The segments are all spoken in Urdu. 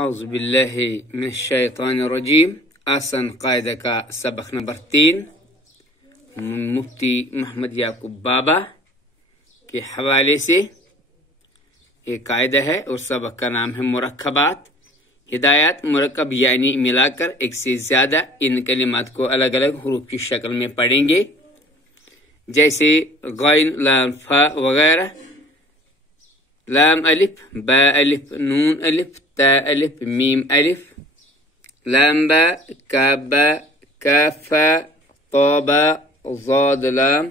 اعوذ باللہ من الشیطان الرجیم آسان قاعدہ کا سبق نمبر 3 مفتی محمد یعقوب بابا کے حوالے سے ایک قاعدہ ہے اور سبق کا نام ہے مرکبات ہدایات مرکب یعنی ملا کر ایک سے زیادہ ان کلمات کو الگ الگ حروف کی شکل میں پڑھیں گے جیسے غین لام فا وغیرہ لام الف با الف نون الف تا الف میم الف لام با کاف با کاف فا طا با ضاد لام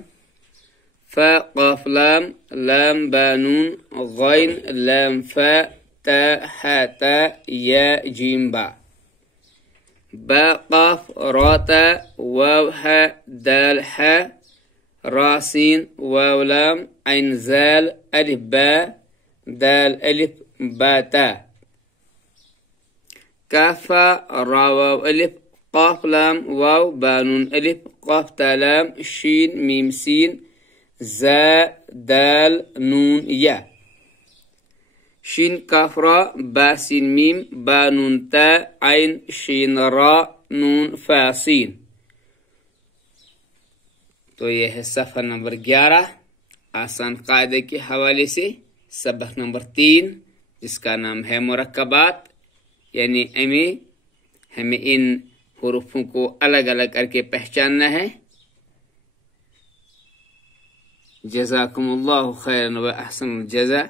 فا قاف لام لام با نون غین لام فا تا حا تا یا جیم با با قاف را تا واو حا دال حا را سین واو لام عین زال الف با دال الف با تا کاف را واو الف قاف لام واو با نون الف قاف تا لام شین میم سین زا دال نون یا شین کاف را با سین میم با نون تا عین شین را نون فا سین. تو یہ ہے صفحہ نمبر 11 آسان قاعدے کے حوالے سے سبق نمبر 3 جس کا نام ہے مرکبات یعنی ہمیں ان حروفوں کو الگ الگ کر کے پہچاننا ہے. جزاکم اللہ خیرا و احسن الجزا.